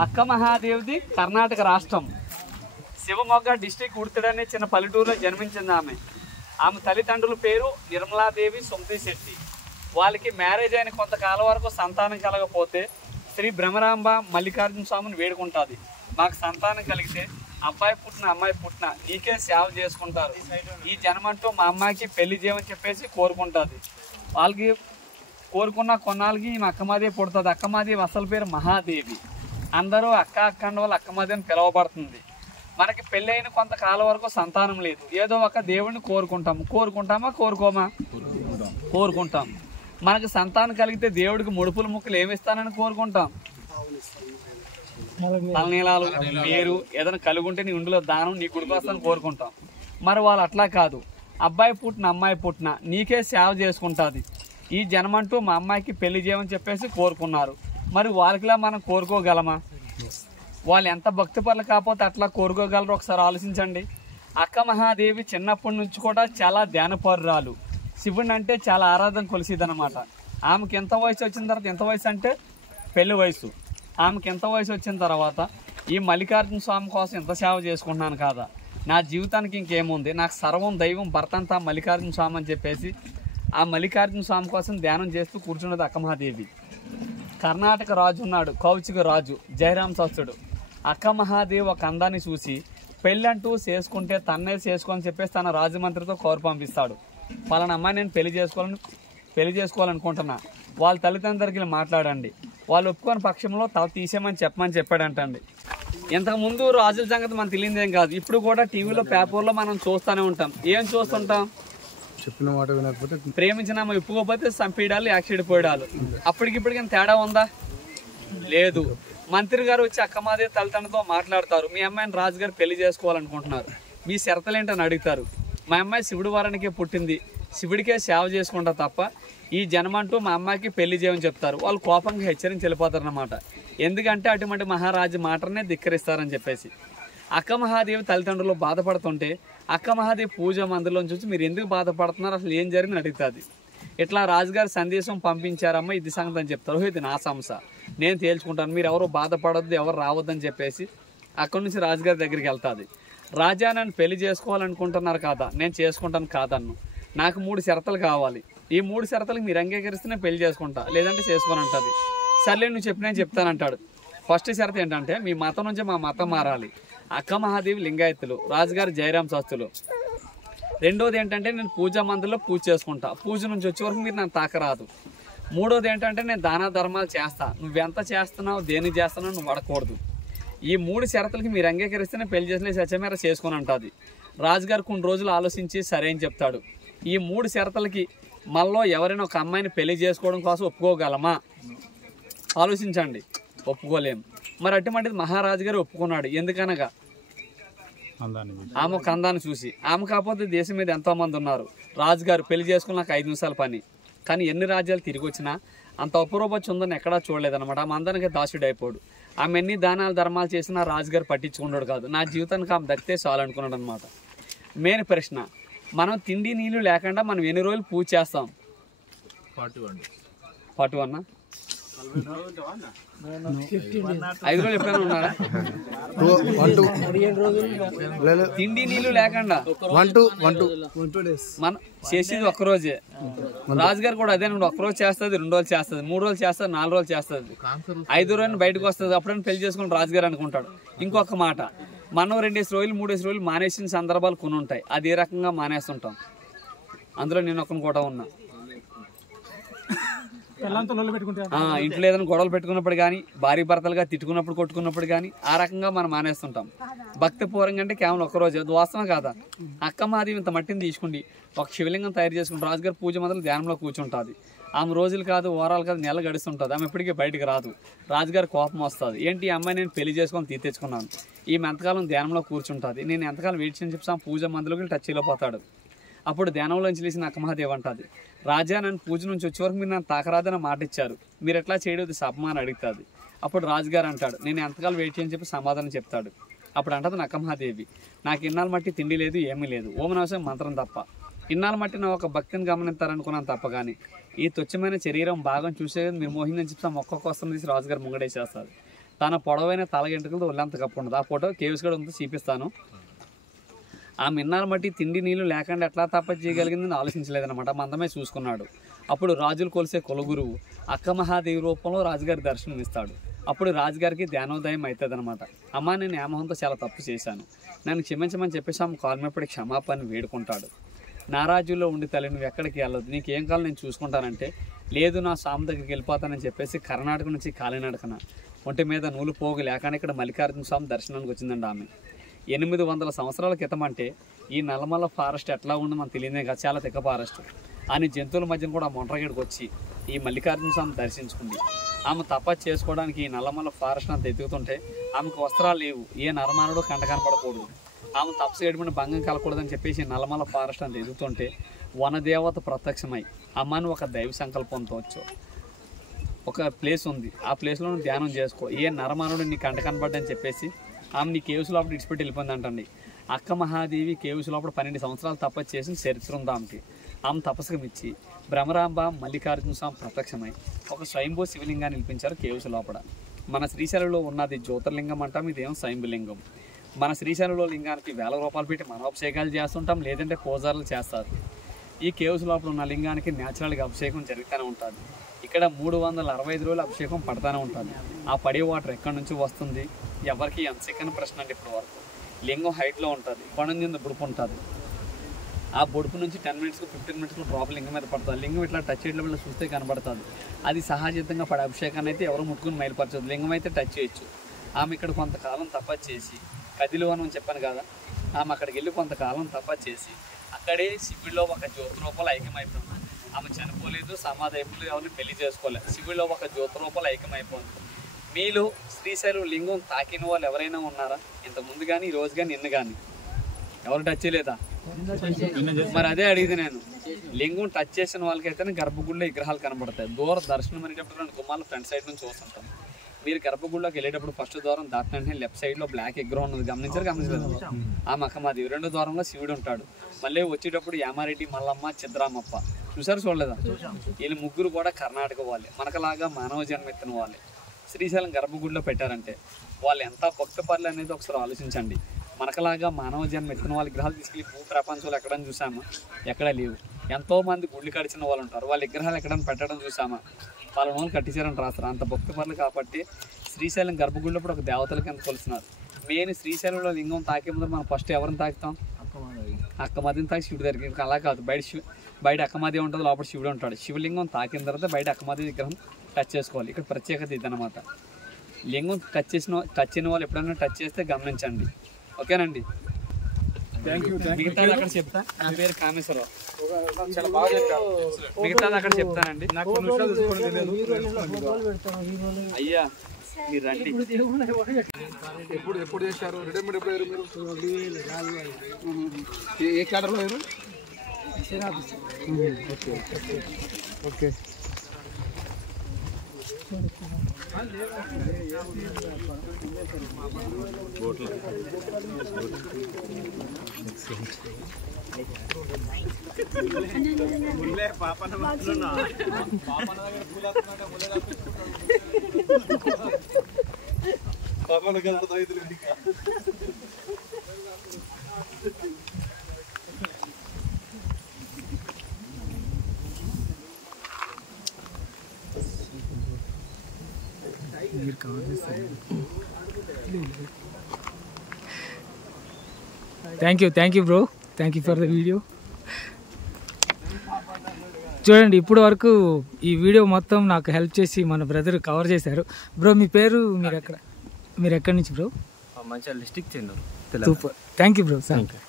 అక్క మహాదేవిది కర్ణాటక రాష్ట్రం శివమొగ్గ డిస్టిక్ ఉడితడి అనే చిన్న పల్లెటూరులో జన్మించింది ఆమె. ఆమె తల్లిదండ్రుల పేరు నిర్మలాదేవి సొంతి శెట్టి. వాళ్ళకి మ్యారేజ్ అయిన కొంతకాలం వరకు సంతానం కలగకపోతే శ్రీ బ్రహ్మరాంబ మల్లికార్జున స్వామిని వేడుకుంటుంది. మాకు సంతానం కలిగితే అబ్బాయి పుట్టిన అమ్మాయి పుట్టిన నీకే సేవ చేసుకుంటారు, ఈ జన్మంటూ మా అమ్మాయికి పెళ్లి చేయమని చెప్పేసి కోరుకుంటుంది. వాళ్ళకి కోరుకున్న కొన్నాళ్ళకి ఈమె అక్కమాదేవి పుడుతుంది. అక్కమాదేవి అసలు పేరు మహాదేవి. అందరూ అక్క అక్కండ వాళ్ళు అక్కమాదేవి అని పిలువబడుతుంది. మనకి పెళ్ళి అయిన కొంతకాలం వరకు సంతానం లేదు. ఏదో ఒక దేవుడిని కోరుకుంటామా కోరుకోమా? కోరుకుంటాం. మనకు సంతానం కలిగితే దేవుడికి ముడుపులు ముక్కులు ఏమిస్తానని కోరుకుంటాం? తలనీలాలు, పేరు ఏదైనా కలిగి ఉంటే నీ ఇందులో దానం నీ గుడి కోసం కోరుకుంటాం. మరి వాళ్ళు అట్లా కాదు, అబ్బాయి పుట్టిన అమ్మాయి పుట్టిన నీకే సేవ చేసుకుంటుంది, ఈ జన్మంటూ మా అమ్మాయికి పెళ్లి చేయమని చెప్పేసి కోరుకున్నారు. మరి వాళ్ళకిలా మనం కోరుకోగలమా? వాళ్ళు ఎంత భక్తిపరులు కాకపోతే అట్లా కోరుకోగలరు ఒకసారి ఆలోచించండి. అక్క మహాదేవి చిన్నప్పటి నుంచి కూడా చాలా ధ్యానపరురాలు. శివుని అంటే చాలా ఆరాధన కొలిసిదనమాట. ఆమెకి ఎంత వయసు వచ్చిన తర్వాత, ఎంత వయసు అంటే పెళ్లి వయసు, ఆమెకి ఎంత వయసు వచ్చిన తర్వాత ఈ మల్లికార్జున స్వామి కోసం ఎంత సేవ చేసుకుంటున్నాను కాదా, నా జీవితానికి ఇంకేముంది, నాకు సర్వం దైవం భర్త అంతా మల్లికార్జున స్వామి అని చెప్పేసి ఆ మల్లికార్జున స్వామి కోసం ధ్యానం చేస్తూ కూర్చున్నది అక్క మహాదేవి. కర్ణాటక రాజు ఉన్నాడు, కౌచిక రాజు జయరాం శాస్త్రుడు. అక్క మహాదేవి ఒక అందాన్ని చూసి పెళ్ళంటూ చేసుకుంటే తన్నే చేసుకోని చెప్పేసి తన రాజమంత్రితో కోరు పంపిస్తాడు. పలానా అమ్మాయి నేను పెళ్లి చేసుకోవాలనుకుంటున్నా, వాళ్ళ తల్లిదండ్రులకి మాట్లాడండి, వాళ్ళు ఒప్పుకొని పక్షంలో తల తీసేయమని చెప్పాడంటండి. ఇంతకుముందు రాజుల సంగతి మనకు తెలియదేం కాదు, ఇప్పుడు కూడా టీవీలో పేపర్లో మనం చూస్తూనే ఉంటాం. ఏం చూస్తుంటాం? చెప్పిన మాట వినకపోతే ప్రేమించిన ఒప్పుకోకపోతే చంపేయడాలు, యాక్సిడెంట్ పోయడాలు. అప్పటికిప్పటికీ తేడా ఉందా? లేదు. మంత్రి గారు వచ్చి అక్కమాదేవి తల్లిదండ్రులతో మాట్లాడతారు. మీ అమ్మాయిని రాజుగారు పెళ్లి చేసుకోవాలనుకుంటున్నారు, మీ షరతులేంటని అడుగుతారు. మా అమ్మాయి శివుడి వారానికే పుట్టింది, శివుడికే సేవ చేసుకుంటా తప్ప ఈ జన్మంటూ మా అమ్మాయికి పెళ్లి చేయమని చెప్తారు. వాళ్ళు కోపంగా హెచ్చరించి వెళ్ళిపోతారు అన్నమాట. ఎందుకంటే అటువంటి మహారాజు మాటనే ధిక్కరిస్తారని చెప్పేసి. అక్క మహాదేవి తల్లిదండ్రులు బాధపడుతుంటే అక్క మహాదేవి పూజ మందిరంలో చూసి మీరు ఎందుకు బాధపడుతున్నారు, అసలు ఏం జరిగింది అడుగుతుంది. ఇట్లా రాజుగారు సందేశం పంపించారమ్మా, ఇది సంగతి అని చెప్తారు. ఇది నా సమస్య, నేను తేల్చుకుంటాను, మీరు ఎవరు బాధపడొద్దు, ఎవరు రావద్దని చెప్పేసి అక్కడి నుంచి రాజుగారి దగ్గరికి వెళ్తుంది. రాజా నన్ను పెళ్లి చేసుకోవాలనుకుంటున్నారు కాదా, నేను చేసుకుంటాను కాదన్ను, నాకు 3 షరతులు కావాలి, ఈ 3 షరతులకు మీరు అంగీకరిస్తేనే పెళ్లి చేసుకుంటా, లేదంటే చేసుకొని అంటుంది. సర్లే నువ్వు చెప్పిన చెప్తానంటాడు. ఫస్ట్ షరతు ఏంటంటే మీ మతం నుంచి మా మతం మారాలి. అక్క మహాదేవి లింగాయత్తులు, రాజుగారు జయరాం శాస్త్రులు. రెండోది ఏంటంటే నేను పూజా మందిరంలో పూజ చేసుకుంటా, పూజ నుంచి వచ్చే వరకు మీరు నన్ను తాకరాదు. మూడోది ఏంటంటే నేను దాన ధర్మాలు చేస్తా, నువ్వెంత చేస్తున్నావు దేనికి చేస్తున్నావు నువ్వు అడగకూడదు. ఈ 3 షరతులకి మీరు అంగీకరిస్తేనే పెళ్లి చేసిన సత్యమేర చేసుకొని అంటుంది. రాజుగారు కొన్ని రోజులు ఆలోచించి సరే అని చెప్తాడు. ఈ 3 షరతులకి మనలో ఎవరైనా ఒక అమ్మాయిని పెళ్లి చేసుకోవడం కోసం ఒప్పుకోగలమా? ఆలోచించండి. ఒప్పుకోలేము. మరి అటువంటిది మహారాజు గారు ఒప్పుకున్నాడు. ఎందుకనగా ఆమె ఒక అందాన్ని చూసి. ఆమె కాకపోతే దేశం మీద ఎంతోమంది ఉన్నారు. రాజుగారు పెళ్లి చేసుకున్నాక 5 నిమిషాల పని, కానీ ఎన్ని రాజ్యాలు తిరిగి వచ్చినా అంత అపురూప చుందని ఎక్కడా చూడలేదన్నమాట. ఆమె అందరికీ దాసుడు అయిపోడు. ఆమె ఎన్ని దానాలు ధర్మాలు చేసినా రాజుగారు పట్టించుకున్నాడు కాదు. నా జీవితానికి ఆమె దక్కితే చాలు అనుకున్నాడు అనమాట. మెయిన్ ప్రశ్న, మనం తిండి నీళ్ళు లేకుండా మనం ఎన్ని రోజులు పూజ చేస్తాం? 41 5 రోజులు ఎప్పుడైనా ఉన్నారా? తిండి నీళ్ళు లేకుండా మనం చేసేది ఒక్కరోజే. రాజుగారు కూడా అదే, 1 రోజు చేస్తుంది, 2 రోజులు చేస్తుంది, 3 రోజులు చేస్తుంది, 4 రోజులు చేస్తుంది, 5 రోజులు బయటకు వస్తుంది. అప్పుడైనా పెళ్లి చేసుకుని రాజుగారు అనుకుంటాడు. ఇంకొక మాట, మనం 2 రోజులు 3 రోజులు మానేసిన సందర్భాలు కొన్ని ఉంటాయి. అది ఏ రకంగా మానేస్తుంటాం, అందులో నేను ఒక్కను కూడా ఉన్నా. ఇంట్లో ఏదైనా గొడవలు పెట్టుకున్నప్పుడు కానీ, భార్య భర్తలుగా తిట్టుకున్నప్పుడు కొట్టుకున్నప్పుడు కానీ ఆ రకంగా మనం మానేస్తుంటాం. భక్తి పూర్వంగా అంటే కేవలం 1 రోజు. అది వాస్తవం కాదా? అక్క మాది ఇంత మట్టిని తీసుకుండి ఒక శివలింగం తయారు చేసుకుని రాజుగారు పూజ మొదలు ధ్యానంలో కూర్చుంటుంది. ఆమె రోజులు కాదు, వారాలు కాదు, నెల గడుస్తుంటుంది. ఆమె ఎప్పటికీ బయటకు రాదు. రాజుగారు కోపం వస్తుంది. ఏంటి ఈ అమ్మాయి నేను పెళ్లి చేసుకొని తెచ్చుకున్నాను, ఈమె ఎంతకాలం ధ్యానంలో కూర్చుంటుంది, నేను ఎంతకాలం వెయిట్ చేయని చెప్పి పూజ మందులోకి టచ్ అయిపోతాడు. అప్పుడు ధ్యానంలోంచి లేచిన అక్క మహాదేవి అంటుంది, రాజా నన్ను పూజ నుంచి వచ్చే వరకు మీరు నన్ను తాకరాదని మాట ఇచ్చారు, మీరు ఎట్లా చేయడం శాపమా అని అడుగుతుంది. అప్పుడు రాజుగారు అంటాడు, నేను ఎంతకాలం వెయిట్ చేయని చెప్పి సమాధానం చెప్తాడు. అప్పుడు అంటుంది అక్క మహాదేవి, నాకు ఇన్నాళ్ళ మట్టి తిండి లేదు, ఏమీ లేదు, ఓమనవసం మంత్రం తప్ప. ఇన్నాళ్ళ మట్టి నా ఒక భక్తిని గమనిస్తారనుకున్నాను తప్ప కానీ ఈ తుచ్చమైన శరీరం భాగం చూసే మీరు మోహిందని చెప్తాం ఒక్కొక్క వస్త్రం తీసి రాజుగారు ముంగడేసేస్తారు. తన పొడవైన తల వెంట్రుకలతో ఒళ్ళంత కప్పు ఉండదు. ఆ ఫోటో కేవ్స్ కూడా ఉందో చూపిస్తాను. ఆ మిన్నాల మట్టి తిండి నీళ్ళు లేకుండా ఎట్లా తపస్సు చేయగలిగిందని ఆలోచించలేదన్నమాట. మందమే చూసుకున్నాడు. అప్పుడు రాజులు కొలిసే కులగురువు అక్క మహాదేవి రూపంలో రాజుగారి దర్శనం ఇస్తాడు. అప్పుడు రాజుగారికి ధ్యానోదయం అవుతుంది అనమాట. అమ్మ నేను ఏమహంతో చాలా తప్పు చేశాను, నన్ను క్షమించమని చెప్పేసి ఆమె కాల్మేపడి క్షమాపణ వేడుకుంటాడు. నా రాజ్యంలో ఉండి తల్లి నువ్వు ఎక్కడికి వెళ్ళదు, నీకేం కావాలి నేను చూసుకుంటానంటే, లేదు నా స్వామి దగ్గరికి వెళ్ళిపోతానని చెప్పేసి కర్ణాటక నుంచి కాలినడకన ఒంటి మీద నూలు పోగు లేకుండా ఇక్కడ మల్లికార్జున స్వామి దర్శనానికి వచ్చిందండి ఆమె. 800 సంవత్సరాల క్రితం అంటే ఈ నల్లమల్ల ఫారెస్ట్ ఎట్లా ఉందో మనకు తెలియదే కదా, చాలా తిక్క ఫారెస్ట్. అని జంతువుల మధ్య కూడా మొంటరగడికి వచ్చి ఈ మల్లికార్జున స్వామి దర్శించుకుంది. ఆమె తపస్సు చేసుకోవడానికి ఈ నల్లమల్ల ఫారెస్ట్ అంత ఎదుగుతుంటే ఆమెకు వస్త్రాలు లేవు, ఏ నరమానుడు కంట కనపడకూడదు, ఆమె తపస్సు చేయడం భంగం కలకూడదని చెప్పేసి నల్లమల్ల ఫారెస్ట్ అంత ఎదుగుతుంటే వనదేవత ప్రత్యక్షమై అమ్మని ఒక దైవ సంకల్పంతో వచ్చు, ఒక ప్లేస్ ఉంది, ఆ ప్లేస్లో ధ్యానం చేసుకో, ఏ నరమానుడు నీ కంట కనపడ్డని చెప్పేసి ఆమె నీ కేవ్స్ లోపల ఇడిచిపెట్టి వెళ్ళిపోయింది అంటండి. అక్క మహాదేవి కేవ్స్ లోపల 12 సంవత్సరాలు తపస్సు చేసిన చరిత్ర ఉంది ఆమెకి. ఆమె తపస్సుకు మెచ్చి భ్రమరాంబ మల్లికార్జున స్వామి ప్రత్యక్షమై ఒక స్వయంభూ శివలింగాన్ని నిలిపించారు కేవ్స్ లోపల. మన శ్రీశైలంలో ఉన్నది జ్యోతిర్లింగం అంటాం, ఇదేమో స్వయంభులింగం. మన శ్రీశైలంలో లింగానికి 1000 రూపాయలు పెట్టి మనోభిషేకాలు చేస్తుంటాం, లేదంటే పూజారులు చేస్తారు. ఈ కేవ్స్ లోపల ఉన్న లింగానికి న్యాచురల్గా అభిషేకం జరుగుతూనే ఉంటుంది. ఇక్కడ 365 రోజులు అభిషేకం పడుతూనే ఉంటుంది. ఆ పడే వాటర్ ఎక్కడి నుంచి వస్తుంది ఎవరికి ఎంత సెకండ్ ప్రశ్న అంటే ఇప్పటి వరకు. లింగం హైట్లో ఉంటుంది, పడుంది బుడుపు ఉంటుంది. ఆ బొడుపు నుంచి 10 మినిట్స్కి 15 మినిట్స్కి డ్రాప్ లింగం మీద పడుతుంది. లింగం ఇట్లా టచ్ చేయడం వల్ల చూస్తే కనబడుతుంది. అది సహజంగా పడే అభిషేకాన్ని అయితే ఎవరు ముట్టుకుని మైలుపరచదు, లింగం అయితే టచ్ చేయొచ్చు. ఆమె ఇక్కడ కొంతకాలం తపస్సు చేసి కదిలివనం చెప్పాను కదా, ఆమె అక్కడికి వెళ్ళి కొంతకాలం తపస్సు చేసి అక్కడే శివుడిలో ఒక జ్యోతి రూపాలు ఐక్యమైపోయింది. ఆమె చనిపోలేదు, సమాధైపోలేదు, ఎవరిని పెళ్లి చేసుకోలేదు, శివుడిలో ఒక జ్యోతి రూపాలు ఐక్యమైపోయింది. మీలో శ్రీశైలం లింగం తాకిన వాళ్ళు ఎవరైనా ఉన్నారా? ఇంతకుముందు కానీ ఈ రోజు కానీ నిన్న కానీ ఎవరు టచ్ చేయలేదా? మరి అదే అడిగింది నేను. లింగం టచ్ చేసిన వాళ్ళకైతేనే గర్భగుడిలో విగ్రహాలు కనబడతాయి. దూర దర్శనం అనేటప్పుడు 2 గుమ్మాలు ఫ్రంట్ సైడ్ నుంచి చూస్తుంటాం. మీరు గర్భగుడిలోకి వెళ్ళేటప్పుడు ఫస్ట్ ద్వారం దాటిన లెఫ్ట్ సైడ్లో బ్లాక్ విగ్రహం ఉన్నది, గమనించలేదు? ఆ మఖమాది 2వ ద్వారంలో శివుడు ఉంటాడు. మళ్ళీ వచ్చేటప్పుడు యామారెడ్డి, మల్లమ్మ, చిద్రామప్ప చూడలేదా? వీళ్ళు ముగ్గురు కూడా కర్ణాటక వాళ్ళే, మనకలాగా మానవ జన్మెత్తిన వాళ్ళే. శ్రీశైలం గర్భగుడిలో పెట్టారంటే వాళ్ళు ఎంత భక్తపరులు అనేది ఒకసారి ఆలోచించండి. మనకలాగా మానవ జన్మ ఎత్తిన వాళ్ళ విగ్రహాలు తీసుకెళ్ళి భూ ప్రపంచంలో ఎక్కడని చూసామా? ఎక్కడ లేవు. ఎంతోమంది గుళ్ళు కడిచిన వాళ్ళు ఉంటారు, వాళ్ళ విగ్రహాలు ఎక్కడని పెట్టడం చూసామా? వాళ్ళ వాళ్ళు కట్టించారని రాస్తారు. అంత భక్తపరులు కాబట్టి శ్రీశైలం గర్భగుడిలో కూడా ఒక దేవతలకి ఎంత కొలుస్తున్నారు. మెయిన్ శ్రీశైలంలో లింగం తాకే ముందు మనం ఫస్ట్ ఎవరిని తాకుతాం? అక్కమాదిని తాకి శివుడి దగ్గరికి. అలా కాదు, బయట అక్కమాది ఉంటుంది, లోపల శివుడు ఉంటాడు. శివలింగం తాకిన తర్వాత బయట అక్కమాది విగ్రహం టచ్ చేసుకోవాలి. ఇక్కడ ప్రత్యేకత ఇదనమాట. లింగం టచ్ అయిన వాళ్ళు ఎప్పుడైనా టచ్ చేస్తే గమనించండి, ఓకేనండి? మిగతాది అక్కడ చెప్తా. నా పేరు కామేశ్వరరావు. చాలా బాగా చెప్పారు. మిగతాది అక్కడ చెప్తానండి. నాకు కొన్ని విషయాలు తెలుసుకోవడం తెలియదు. అయ్యా మీరు రండి. ఎప్పుడు చేశారు? రిటైర్మెంట్ ఎప్పుడు అయ్యారు మీరు? ఏ క్యాడర్లో అయ్యారు? Okay. Thank you bro, thank you for the video. చూడండి, ఇప్పుడు వరకు ఈ వీడియో మొత్తం నాకు హెల్ప్ చేసి మన బ్రదర్ కవర్ చేశారు. బ్రో మీ పేరు, మీరు ఎక్కడి నుంచి బ్రో? మంచిగా డిస్ట్రిక్ట్ చెందారు. Super, thank you bro. Thank you.